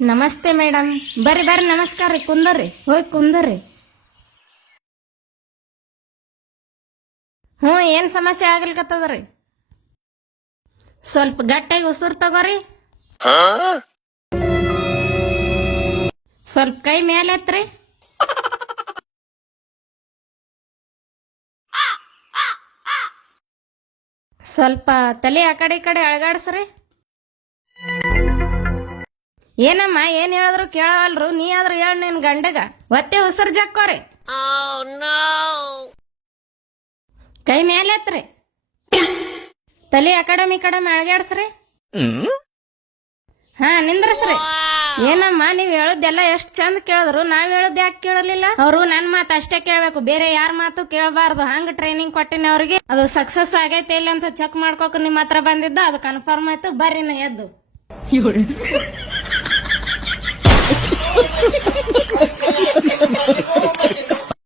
ನಮಸ್ತೆ ಮೇಡಮ್. ಬರ್ರಿ ಬರ್ರಿ, ನಮಸ್ಕಾರ ರೀ. ಕುಂದರ್ರಿ, ಹೋಗಿ ಕುಂದರ್ರಿ. ಏನ್ ಸಮಸ್ಯೆ ಆಗ್ಲಿಕತ್ತದ್ರಿ? ಸ್ವಲ್ಪ ಗಟ್ಟಾಗಿ ಉಸಿರು ತಗೋರಿ. ಸ್ವಲ್ಪ ಕೈ ಮೇಲೆ ಎತ್ರಿ. ಸ್ವಲ್ಪ ತಲೆ ಆ ಕಡೆ ಈ ಕಡೆ ಅಳಗಾಡ್ಸ್ರಿ. ಏನಮ್ಮ, ಏನ್ ಹೇಳಿದ್ರು ಕೇಳವಲ್ರು. ನೀ ಆದ್ರೂ ಹೇಳ ನಿನ್ ಗಂಡಗ. ಒತ್ತೆ ಉಸಿರು ಜಕ್ಕೋರಿ. ಕೈ ಮೇಲೆ ಎತ್ರಿ. ತಲೆ ಆ ಕಡೆ ಈ ಕಡೆ ಅಳಗಾಡ್ಸ್ರಿ. ಹಾ, ನಿಂದ್ರಸ್ರಿ. ಏನಮ್ಮ, ನೀವ್ ಹೇಳದ್ದೆಲ್ಲ ಎಷ್ಟ್ ಚಂದ ಕೇಳಿದ್ರು, ನಾವ್ ಹೇಳದ್ ಯಾಕೆ ಕೇಳಲಿಲ್ಲ? ಅವ್ರು ನನ್ ಮಾತು ಅಷ್ಟೇ ಕೇಳ್ಬೇಕು, ಬೇರೆ ಯಾರ ಮಾತು ಕೇಳಬಾರ್ದು. ಹಂಗ ಟ್ರೈನಿಂಗ್ ಕೊಟ್ಟಿನಿ ಅವ್ರಿಗೆ. ಅದು ಸಕ್ಸಸ್ ಆಗೈತೆ ಇಲ್ಲ ಅಂತ ಚೆಕ್ ಮಾಡ್ಕೋಕ್ ನಿಮ್ ಹತ್ರ ಬಂದಿದ್ದ. ಅದು ಕನ್ಫರ್ಮ್ ಆಯ್ತು. ಬರ್ರಿ ನಾ ಎದ್ದು.